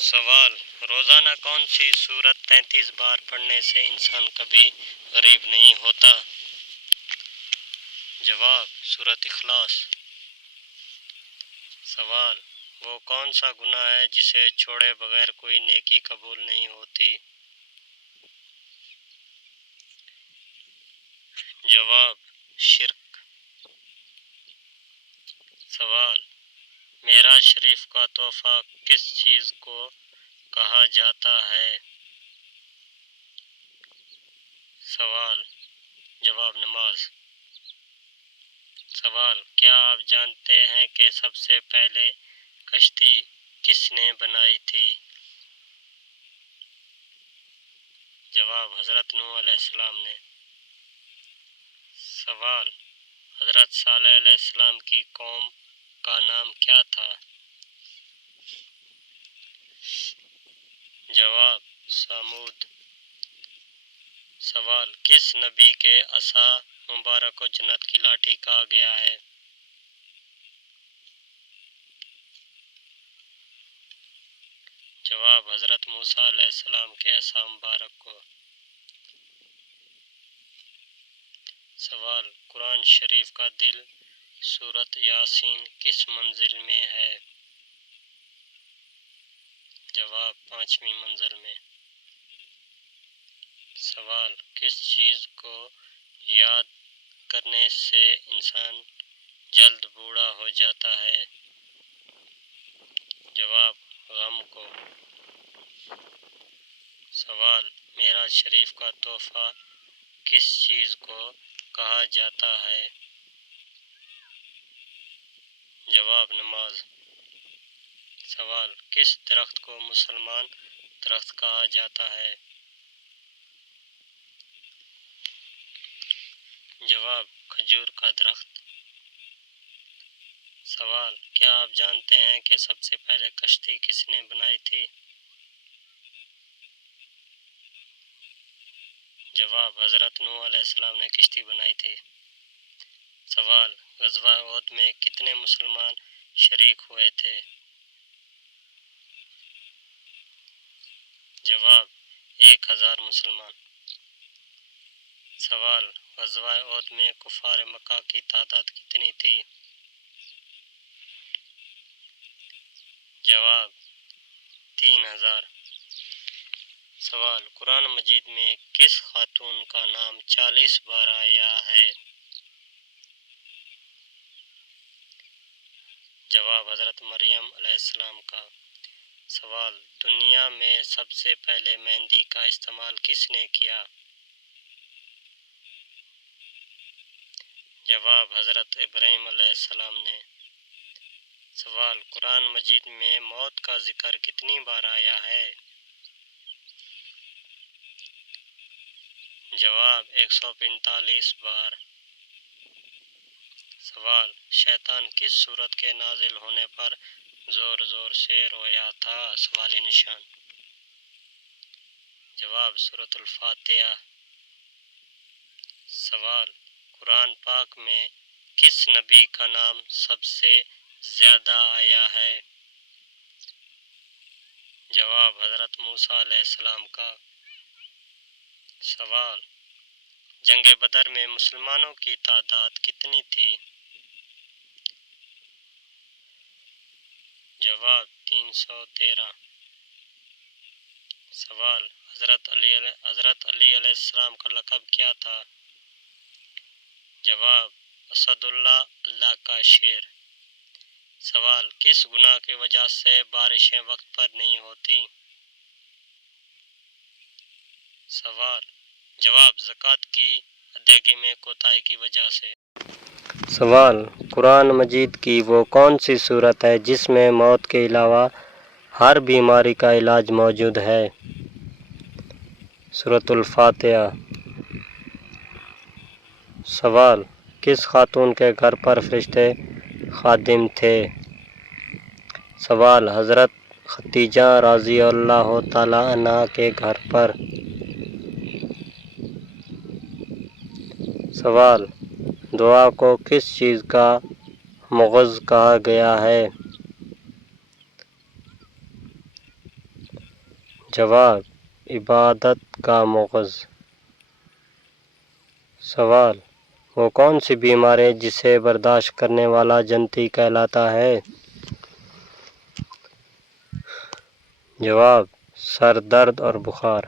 سوال: روزانہ کون سی سورت 33 بار پڑھنے سے انسان کبھی غریب نہیں ہوتا؟ جواب: سورۃ اخلاص۔ سوال: وہ کون سا گناہ ہے جسے چھوڑے بغیر کوئی نیکی قبول نہیں ہوتی؟ جواب: شرک۔ سوال: معراج شریف کا تحفہ کس چیز کو کہا جاتا ہے؟ سوال: جواب: نماز۔ سوال: کیا آپ جانتے ہیں کہ سب سے پہلے کشتی کس نے بنائی تھی؟ جواب: حضرت نوح علیہ السلام نے۔ سوال: حضرت صالح علیہ السلام کی قوم کا نام کیا تھا؟ جواب: سمود۔ سوال: کس نبی کے عصا مبارک کو جنت کی لاٹھی کہا گیا ہے؟ جواب: حضرت موسیٰ علیہ السلام کے عصا مبارک کو۔ سوال: قرآن شریف کا دل سورۃ یاسین کس منزل میں ہے؟ جواب: 5ویں منزل میں۔ سوال: کس چیز کو یاد کرنے سے انسان جلد بوڑھا ہو جاتا ہے؟ جواب: غم کو۔ سوال: معراج شریف کا تحفہ کس چیز کو کہا جاتا ہے؟ جواب: نماز۔ سوال: کس درخت کو مسلمان درخت کہا جاتا ہے؟ جواب: کھجور کا درخت۔ سوال: کیا آپ جانتے ہیں کہ سب سے پہلے کشتی کس نے بنائی تھی؟ جواب: حضرت نوح علیہ السلام نے کشتی بنائی تھی۔ سوال: غزوہ احد میں کتنے مسلمان شریک ہوئے تھے؟ جواب: 1000 مسلمان۔ سوال: غزوہ احد میں کفار مکہ کی تعداد کتنی تھی؟ جواب: 3000۔ سوال: قرآن مجید میں کس خاتون کا نام 40 بار آیا ہے؟ جواب: حضرت مریم علیہ السلام کا۔ سوال: دنیا میں سب سے پہلے مہندی کا استعمال کس نے کیا؟ جواب: حضرت ابراہیم علیہ السلام نے۔ سوال: قرآن مجید میں موت کا ذکر کتنی بار آیا ہے؟ جواب: 145 بار۔ سوال: شیطان کس سورت کے نازل ہونے پر زور زور سے رویا تھا؟ سوالی نشان۔ جواب: سورۃ الفاتحہ۔ سوال: قرآن پاک میں کس نبی کا نام سب سے زیادہ آیا ہے؟ جواب: حضرت موسیٰ علیہ السلام کا۔ سوال: جنگ بدر میں مسلمانوں کی تعداد کتنی تھی؟ جواب: 313۔ سوال: حضرت علی علیہ السلام کا لقب کیا تھا؟ جواب: اسد اللہ، اللہ کا شیر۔ سوال: کس گناہ کی وجہ سے بارشیں وقت پر نہیں ہوتی؟ سوال: جواب: زکوٰۃ کی ادائیگی میں کوتاہی کی وجہ سے۔ سوال: قرآن مجید کی وہ کون سی سورت ہے جس میں موت کے علاوہ ہر بیماری کا علاج موجود ہے؟ سورۃ الفاتحہ۔ سوال: کس خاتون کے گھر پر فرشتے خادم تھے؟ سوال: حضرت خدیجہ رضی اللہ تعالیٰ عنہا کے گھر پر۔ سوال: دعا کو کس چیز کا مغز کہا گیا ہے؟ جواب عبادت کا مغز۔ سوال وہ کون سی بیماری ہے جسے برداشت کرنے والا جنتی کہلاتا ہے؟ جواب سر درد اور بخار۔